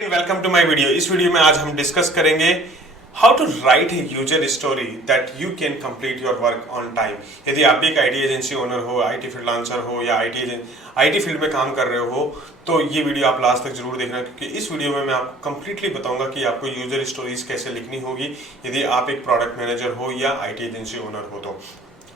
Welcome to my video. इस video में आज हम डिस्कस करेंगे how to write a user story that you can complete your work on time. यदि आप भी एक आईटी एजेंसी ओनर हो, आईटी फ्रीलांसर हो या आईटी फील्ड में काम कर रहे हो तो ये वीडियो आप लास्ट तक जरूर देखना, क्योंकि इस वीडियो में मैं आपको कंप्लीटली बताऊंगा कि आपको यूजर स्टोरीज कैसे लिखनी होगी यदि आप एक प्रोडक्ट मैनेजर हो या आईटी एजेंसी ओनर हो। तो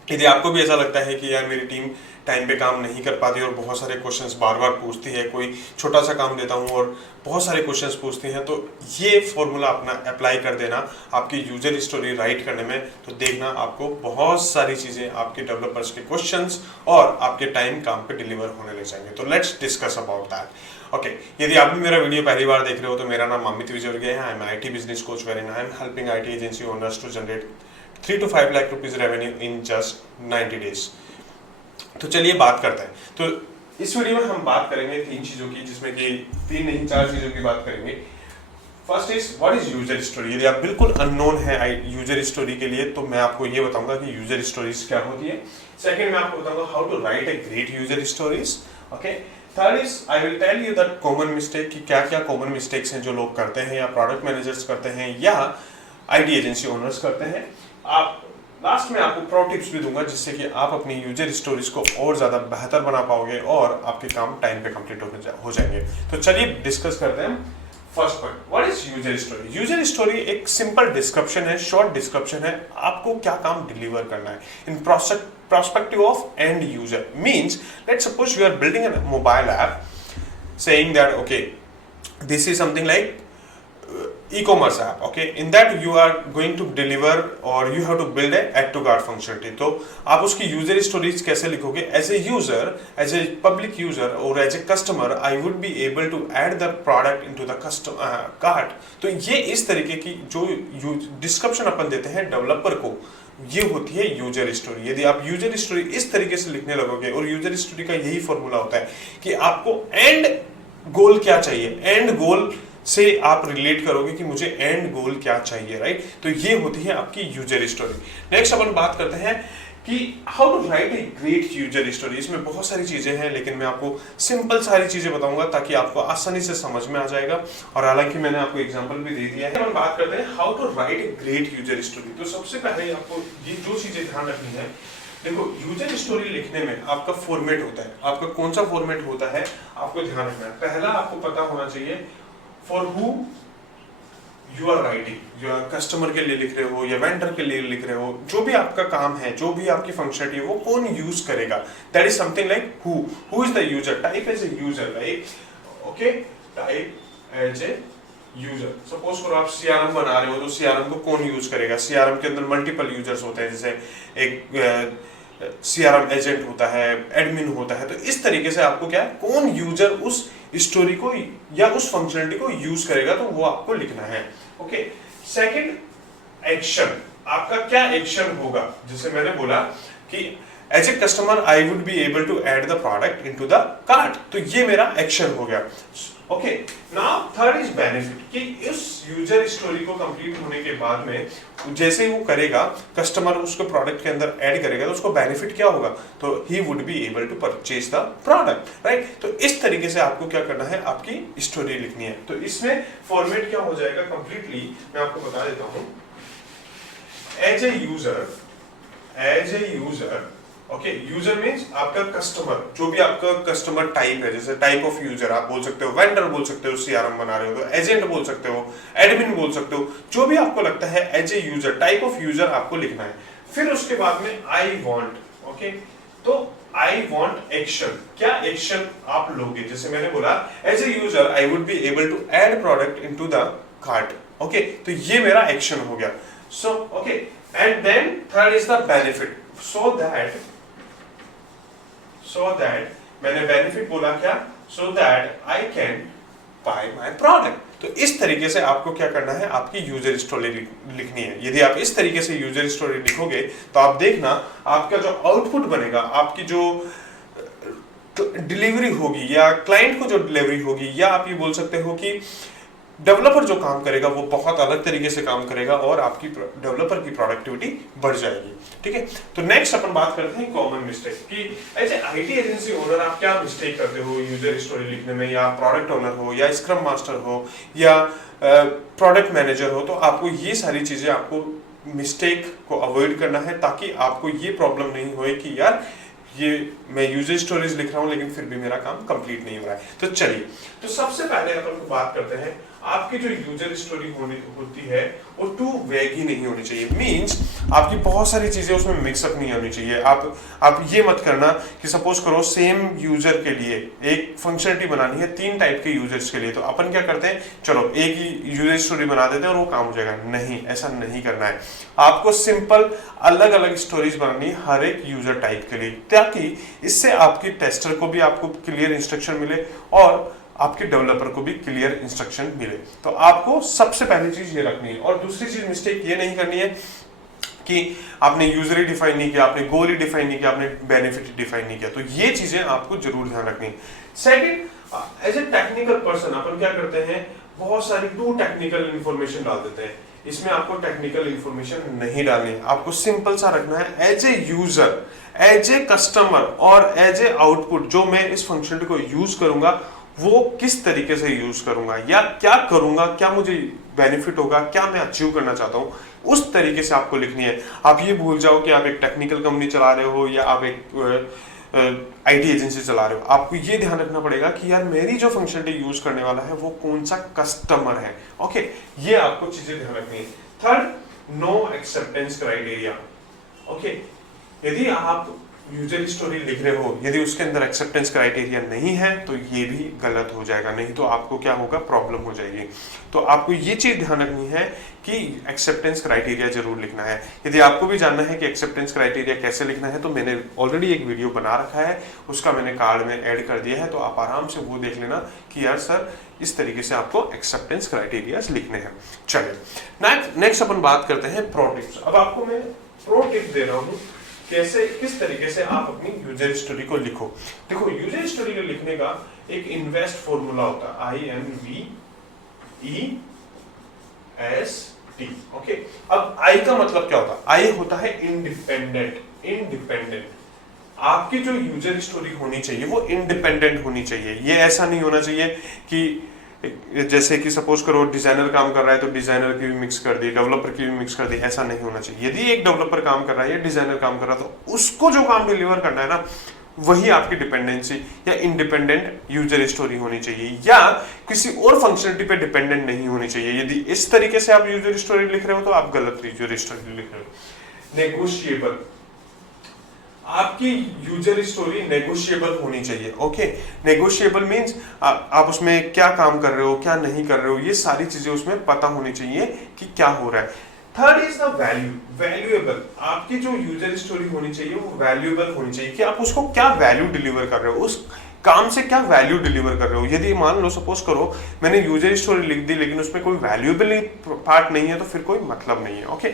यदि आपको भी ऐसा लगता है कि यार मेरी टीम टाइम पे काम नहीं कर पाती और बहुत सारे क्वेश्चंस बार बार पूछती है, कोई छोटा सा काम देता हूँ और बहुत सारे क्वेश्चंस पूछती हैं, तो ये फॉर्मूला अपना अप्लाई कर देना आपकी यूजर स्टोरी राइट करने में। तो देखना आपको बहुत सारी चीज़ें आपके डेवलपर्स के क्वेश्चंस और आपके टाइम काम पे डिलीवर होने लग जाएंगे। तो let's discuss about that. Okay, यदि आप भी मेरा वीडियो पहली बार देख रहे हो तो मेरा नाम अमित विजय है। I am IT business coach where I am helping IT agency owners to generate 3 to 5 lakh rupees revenue in just 90 days. तो चलिए बात करते हैं। तो इस वीडियो में हम बात करेंगे 3 चीजों की, जिसमें कि 3 नहीं 4 चीजों की बात करेंगे। First is what is user story. यदि आप बिल्कुल अननोन है यूजर स्टोरी के लिए तो मैं आपको ये बताऊंगा कि यूजर स्टोरीज क्या होती है। सेकंड मैं आपको बताऊंगा how to write a great user stories. Okay, third is I will tell you that common mistake कि क्या क्या कॉमन मिस्टेक्स हैं जो लोग करते हैं या प्रोडक्ट मैनेजर्स करते हैं या आईटी एजेंसी ओनर्स करते हैं। आप लास्ट में आपको प्रो टिप्स भी दूंगा जिससे कि आप अपनी यूजर स्टोरीज को और ज्यादा बेहतर बना पाओगे और आपके काम टाइम पे कंप्लीट हो जाएंगे। तो चलिए डिस्कस करते हैं। First point, what is user story. User story एक सिंपल डिस्क्रिप्शन है, शॉर्ट डिस्क्रिप्शन है, आपको क्या काम डिलीवर करना है इन perspective of end user. Means let's suppose you are building a mobile app saying that okay, this is something like e-commerce app. Okay, in that you are going to deliver or you have to build a add to cart functionality. तो आप उसकी user stories कैसे लिखोगे? As a user, as a public user और as a customer I would be able to add the product into the cart. तो ये इस तरीके की जो डिस्क्रिप्शन अपन देते हैं डेवलपर को, ये होती है यूजर स्टोरी। यदि आप यूजर स्टोरी इस तरीके से लिखने लगोगे, और यूजर स्टोरी का यही फॉर्मूला होता है कि आपको एंड गोल क्या चाहिए, एंड गोल से आप रिलेट करोगे कि मुझे एंड गोल क्या चाहिए, राइट। तो ये होती है आपकी यूजर स्टोरी। नेक्स्ट अपन बात करते हैं कि how to write a great user story. इसमें बहुत सारी चीजें हैं लेकिन मैं आपको सिंपल सारी चीजें बताऊंगा ताकि आपको आसानी से समझ में आ जाएगा, और हालांकि मैंने आपको एग्जांपल भी दे दिया है। अपन बात करते हैं how to write a great user story. तो सबसे पहले आपको ये जो चीजें ध्यान रखनी है, देखो यूजर स्टोरी लिखने में आपका फॉर्मेट होता है। आपका कौन सा फॉर्मेट होता है आपको ध्यान रखना है। पहला आपको पता होना चाहिए for who you are writing, जो कस्टमर के लिए लिख रहे हो या वेंडर के लिए लिख रहे हो, जो भी आपका काम है, जो भी आपकी फंक्शनलिटी है, वो कौन यूज करेगा। That is something like who is the user, type as a user, like okay, type as a user. Suppose करो आप सीआरएम बना रहे हो तो सीआरएम को कौन यूज करेगा। सीआरएम के अंदर मल्टीपल यूजर्स होते हैं, जैसे एक सीआरएम एजेंट होता है, एडमिन होता है। तो इस तरीके से आपको क्या है, कौन यूजर उस स्टोरी को या उस फंक्शनलिटी को यूज करेगा, तो वो आपको लिखना है। Okay, second, action. आपका क्या एक्शन होगा। जैसे मैंने बोला कि as a customer I would be able to add the product into the cart, तो ये मेरा एक्शन हो गया। Okay, now third is benefit, कि इस यूजर स्टोरी को कंप्लीट होने के बाद में जैसे वो करेगा, कस्टमर उसको प्रोडक्ट के अंदर ऐड करेगा, तो उसको बेनिफिट क्या होगा, तो he would be able to purchase the product, right. तो इस तरीके से आपको क्या करना है, आपकी स्टोरी लिखनी है। तो इसमें फॉर्मेट क्या हो जाएगा कंप्लीटली, मैं आपको बता देता हूं। As a user, okay, user means आपका कस्टमर, जो भी आपका कस्टमर टाइप है, जैसे टाइप ऑफ यूजर आप बोल सकते हो, वेंडर बोल सकते हो, सीआरएम बना रहे हो तो एजेंट बोल सकते हो, एडमिन बोल सकते हो, जो भी आपको लगता है as a user, type of user आपको लिखना है। फिर उसके बाद में आई वांट, ओके, तो आई वांट एक्शन, क्या एक्शन आप लोगे। जैसे मैंने बोला as a user I would be able to add product into the cart, okay, तो ये मेरा एक्शन हो गया। So okay, and then third is the benefit, so that मैंने बेनिफिट बोला क्या, so that I can buy my product। तो इस तरीके से आपको क्या करना है, आपकी यूजर स्टोरी लिखनी है। यदि आप इस तरीके से यूजर स्टोरी लिखोगे तो आप देखना आपका जो आउटपुट बनेगा, आपकी जो डिलीवरी होगी या क्लाइंट को जो डिलीवरी होगी, या आप ये बोल सकते हो कि डेवलपर जो काम करेगा वो बहुत अलग तरीके से काम करेगा और आपकी डेवलपर की प्रोडक्टिविटी बढ़ जाएगी। ठीक है, तो नेक्स्ट अपन बात करते हैं कॉमन मिस्टेक कि as a IT agency owner आप क्या मिस्टेक करते हो यूजर स्टोरी लिखने में, या प्रोडक्ट ओनर हो या स्क्रम मास्टर हो या प्रोडक्ट मैनेजर हो, तो आपको ये सारी चीजें आपको मिस्टेक को अवॉइड करना है ताकि आपको ये प्रॉब्लम नहीं होए कि यार ये मैं यूजर स्टोरीज लिख रहा हूं लेकिन फिर भी मेरा काम कंप्लीट नहीं हो रहा है। तो चलिए, तो सबसे पहले अपन को बात करते हैं, आपकी जो यूजर स्टोरी होती है वो टू वेग ही नहीं होनी चाहिए। मींस आपकी बहुत सारी चीजें उसमें मिक्सअप नहीं होनी चाहिए। आप ये मत करना कि सपोज करो सेम यूजर के लिए एक फंक्शनलिटी बनानी है 3 टाइप के यूजर्स के लिए, तो अपन क्या करते हैं, चलो एक ही यूजर स्टोरी बना देते हैं और वो काम हो जाएगा। नहीं, ऐसा नहीं करना है। आपको सिंपल अलग अलग स्टोरीज बनानी है हर एक यूजर टाइप के लिए, ताकि इससे आपकी टेस्टर को भी आपको क्लियर इंस्ट्रक्शन मिले और आपके डेवलपर को भी क्लियर इंस्ट्रक्शन मिले। तो आपको सबसे पहली चीज ये रखनी है। और दूसरी चीज मिस्टेक ये नहीं करनी है कि आपने यूजर ही डिफाइन नहीं किया, आपने गोल ही डिफाइन नहीं किया, आपने बेनिफिट डिफाइन नहीं किया। तो ये चीजें आपको जरूर ध्यान रखनी है। Second, as a technical person अपन क्या करते हैं, बहुत सारी टू टेक्निकल इंफॉर्मेशन डाल देते हैं। इसमें आपको टेक्निकल इंफॉर्मेशन नहीं डालनी है। आपको सिंपल सा रखना है, as a user, as a customer और एज ए आउटपुट जो मैं इस फंक्शनलिटी को यूज करूंगा वो किस तरीके से यूज करूंगा या क्या करूंगा, क्या मुझे बेनिफिट होगा, क्या मैं अचीव करना चाहता हूं, उस तरीके से आपको लिखनी है। आप ये भूल जाओ कि आप एक टेक्निकल कंपनी चला रहे हो या आप एक आईटी एजेंसी चला रहे हो। आपको ये ध्यान रखना पड़ेगा कि यार मेरी जो फंक्शनलिटी यूज करने वाला है वो कौन सा कस्टमर है। ओके, ये आपको चीजें ध्यान रखनी है। Third, no acceptance criteria. Okay, यदि आप यूजर स्टोरी लिख रहे हो, यदि उसके अंदर एक्सेप्टेंस क्राइटेरिया नहीं है तो ये भी गलत हो जाएगा, नहीं तो आपको क्या होगा, प्रॉब्लम हो जाएगी। तो आपको ये चीज ध्यान रखनी है कि एक्सेप्टेंस क्राइटेरिया जरूर लिखना है। यदि आपको भी जानना है कि एक्सेप्टेंस क्राइटेरिया कैसे लिखना है तो मैंने ऑलरेडी एक वीडियो बना रखा है, उसका मैंने कार्ड में ऐड कर दिया है, तो आप आराम से वो देख लेना कि यार सर इस तरीके से आपको एक्सेप्टेंस क्राइटेरिया लिखने हैं। चलिए, नेक्स्ट अपन बात करते हैं प्रो टिप्स। अब आपको मैं प्रो टिप दे रहा हूँ कैसे, किस तरीके से आप अपनी यूजर स्टोरी को लिखो। देखो, यूजर स्टोरी को लिखने का एक इन्वेस्ट फॉर्मूला होता है, INVEST। ओके, अब आई का मतलब क्या होता है, आई होता है इंडिपेंडेंट। आपकी जो यूजर स्टोरी होनी चाहिए वो इंडिपेंडेंट होनी चाहिए। ये ऐसा नहीं होना चाहिए कि जैसे कि सपोज करो डिजाइनर काम कर रहा है तो डिजाइनर की भी मिक्स कर दी, डेवलपर की भी मिक्स कर दी, ऐसा नहीं होना चाहिए। यदि एक डेवलपर काम कर रहा है या डिजाइनर काम कर रहा है तो उसको जो काम डिलीवर करना है ना, वही आपकी डिपेंडेंसी या इंडिपेंडेंट यूजर स्टोरी होनी चाहिए, या किसी और फंक्शनलिटी पे डिपेंडेंट नहीं होनी चाहिए। यदि इस तरीके से आप यूजर स्टोरी लिख रहे हो तो आप गलत यूजर स्टोरी लिख रहे हो। नेगोशिएबल, आपकी यूजर स्टोरी नेगोशिएबल होनी चाहिए। ओके, नेगोशिएबल मींस आप उसमें क्या काम कर रहे हो, क्या नहीं कर रहे हो, ये सारी चीजें उसमें पता होनी चाहिए कि क्या हो रहा है। Third is the valuable. आपकी जो यूजर स्टोरी होनी चाहिए वो वैल्यूएबल होनी चाहिए कि आप उसको क्या वैल्यू डिलीवर कर रहे हो, उस काम से क्या वैल्यू डिलीवर कर रहे हो। यदि मान लो सपोज करो मैंने यूजर स्टोरी लिख दी लेकिन उसमें कोई वैल्यूएबल पार्ट नहीं है तो फिर कोई मतलब नहीं है। Okay,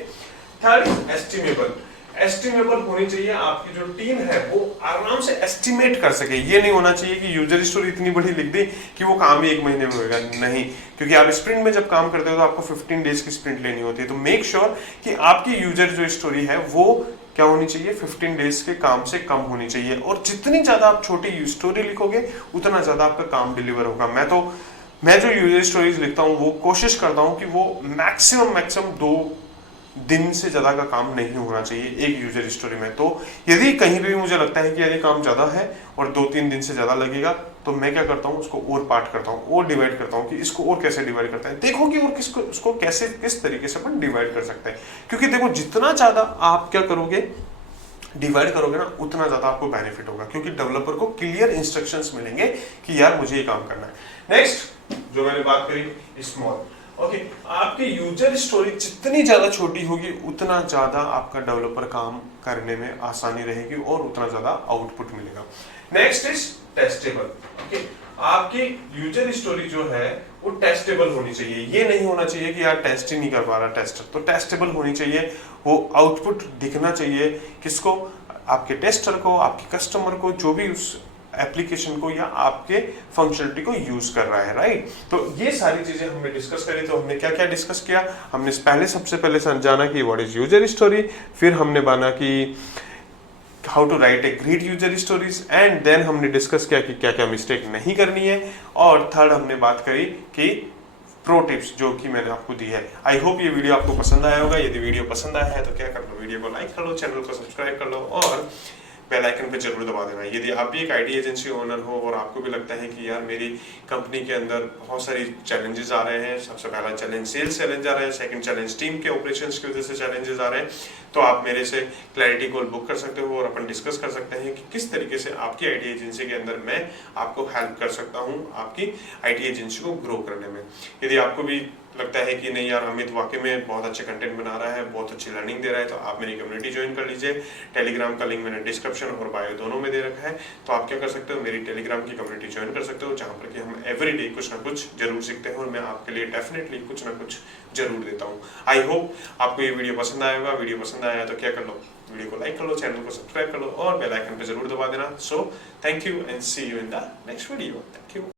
third is estimable. Estimable होनी चाहिए, आपकी जो टीम है वो आराम से एस्टिमेट कर सके। ये नहीं होना चाहिए कि यूजर स्टोरी इतनी बड़ी लिख दी कि वो काम ही 1 महीने में होगा, नहीं। क्योंकि आप स्प्रिंट में जब काम करते हो तो आपको 15 डेज की स्प्रिंट लेनी होती है। तो मेक श्योर कि आपकी यूजर जो स्टोरी है वो क्या होनी चाहिए, 15 डेज के काम से कम होनी चाहिए। और जितनी ज्यादा आप छोटी स्टोरी लिखोगे उतना ज्यादा आपका काम डिलीवर होगा। मैं जो यूजर स्टोरीज लिखता हूँ वो कोशिश करता हूँ कि वो मैक्सिमम 2 दिन से ज्यादा का काम नहीं होना चाहिए एक यूजर स्टोरी में। तो यदि कहीं पे भी मुझे लगता है कि यदि काम ज्यादा है और 2-3 दिन से ज्यादा लगेगा तो मैं क्या करता हूँ, उसको और पार्ट करता हूँ, और डिवाइड करता हूँ कि इसको और कैसे डिवाइड करते हैं, देखो कि और उसको कैसे किस तरीके से अपन डिवाइड कर सकते हैं। क्योंकि देखो जितना ज्यादा आप क्या करोगे, डिवाइड करोगे ना, उतना ज्यादा आपको बेनिफिट होगा, क्योंकि डेवलपर को क्लियर इंस्ट्रक्शंस मिलेंगे कि यार मुझे ये काम करना है। नेक्स्ट जो मैंने बात करी, स्मॉल। ओके, आपकी यूजर स्टोरी जितनी ज्यादा छोटी होगी उतना ज्यादा आपका डेवलपर काम करने में आसानी रहेगी और उतना ज्यादा आउटपुट मिलेगा। Next is testable. ओके, आपकी यूजर स्टोरी जो है वो टेस्टेबल होनी चाहिए। ये नहीं होना चाहिए कि यार टेस्ट ही नहीं कर पा रहा टेस्टर, तो टेस्टेबल होनी चाहिए। वो आउटपुट दिखना चाहिए किसको, आपके टेस्टर को, आपके कस्टमर को, जो भी उस एप्लीकेशन को या आपके फंक्शनलिटी को यूज कर रहा है, राइट। तो ये सारी चीजें हमने डिस्कस करी। तो हमने क्या क्या डिस्कस किया, हमने सबसे पहले जाना कि व्हाट इज यूजर स्टोरी, फिर हमने माना कि how to write a great user stories, and then हमने डिस्कस किया कि क्या क्या मिस्टेक नहीं करनी है, और थर्ड हमने बात करी कि प्रो टिप्स जो कि मैंने आपको दी है। आई होप ये वीडियो आपको पसंद आया होगा। यदि वीडियो पसंद आया है तो क्या कर लो, वीडियो को लाइक कर लो, चैनल को सब्सक्राइब कर लो और बेल आइकन पे जरूर दबा देना। यदि आप भी एक आईटी एजेंसी ओनर हो और आपको भी लगता है कि यार मेरी कंपनी के अंदर बहुत सारी चैलेंजेस आ रहे हैं, सबसे पहला चैलेंज सेल्स चैलेंज आ रहा है, सेकंड चैलेंज टीम के ऑपरेशंस की वजह से चैलेंजेस आ रहे हैं, तो आप मेरे से क्लैरिटी कॉल बुक कर सकते हो और अपन डिस्कस कर सकते हैं कि किस तरीके से आपकी आईटी एजेंसी के अंदर मैं आपको हेल्प कर सकता हूँ आपकी आईटी एजेंसी को ग्रो करने में। यदि आपको भी लगता है कि नहीं यार अमित वाकई में बहुत अच्छे कंटेंट बना रहा है, बहुत अच्छी लर्निंग दे रहा है, तो आप मेरी कम्युनिटी ज्वाइन कर लीजिए। टेलीग्राम का लिंक मैंने डिस्क्रिप्शन और बायो दोनों में दे रखा है। तो आप क्या कर सकते हो, मेरी टेलीग्राम की कम्युनिटी ज्वाइन कर सकते हो, जहाँ पर कि हम एवरीडे कुछ ना कुछ जरूर सीखते हैं और मैं आपके लिए डेफिनेटली कुछ ना कुछ जरूर देता हूँ। आई होप आपको ये वीडियो पसंद आएगा। वीडियो पसंद आया तो क्या कर लो, वीडियो को लाइक कर लो, चैनल को सब्सक्राइब कर लो और बेल आइकन पे जरूर दबा देना। So thank you and see you in the next video. Thank you.